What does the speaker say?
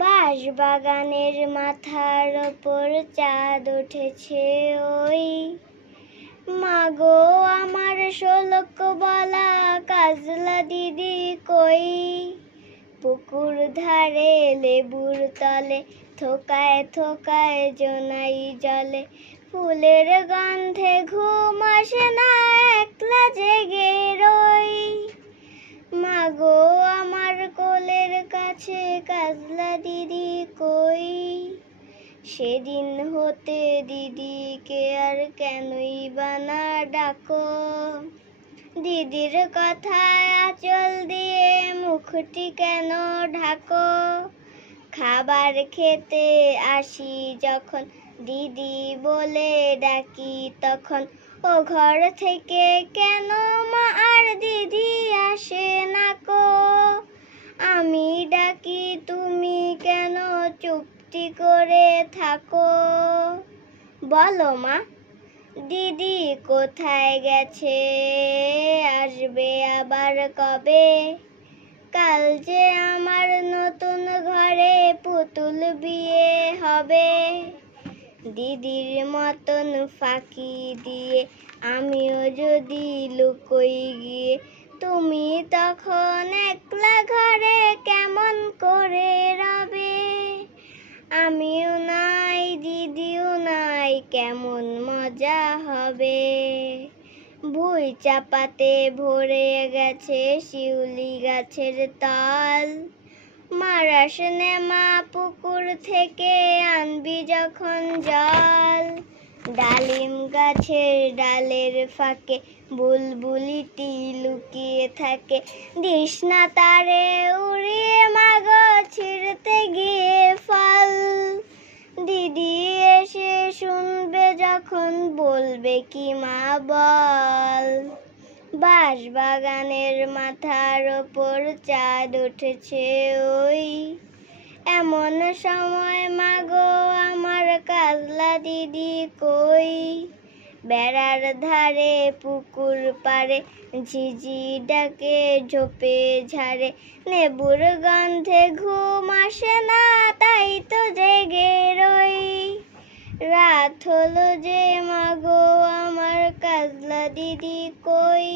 বাঁশ বাগানের মাথার ওপর চাঁদ উঠেছে, ওই। মাগো, আমার শোলক বলা কাজলা দিদি কই? পুকুর ধারে লেবুর তলে থোকায় থোকায় জোনাই জলে, ফুলের গন্ধে ঘুম কাছে কাজলা দিদি কই? সেদিন হতে দিদিকে আর কেনই বানা ডাকো? দিদির কথায় আচল দিয়ে মুখটি কেন ঢাকো? খাবার খেতে আসি যখন দিদি বলে ডাকি, তখন ও ঘর থেকে কেন মা আর দিদি আসে না কো? ডাকি তুমি কেন চুপটি করে থাকো? বলো মা, দিদি কোথায় গেছে? আসবে আবার কবে? কাল যে আমার নতুন ঘরে পুতুল বিয়ে হবে। দিদির মতন ফাঁকি দিয়ে আমিও যদি লুকোই গিয়ে, তুমি তখন একলা ঘরে কেমন কেমন মজা হবে? ভুই চাপাতে ভরে গেছে শিউলি গাছের তল। মারাস নেমা পুকুর থেকে আনবি যখন জল। ডালিম গাছের ডালের ফাঁকে বুলবুলিটি লুকিয়ে থাকে। দিস না তারে উড়িয়ে যখন বলবে কি মা বল? বাঁশ বাগানের মাথার ওপর চাঁদ উঠেছে ওই। এমন সময় মাগো আমার কাজলা দিদি কই? বেড়ার ধারে, পুকুর পাড়ে, ঝিঝি ডাকে, ঝোপে ঝাড়ে। নেবুর গন্ধে ঘুম আসে না হলো যে মাগো আমার কাজলা দিদি কই?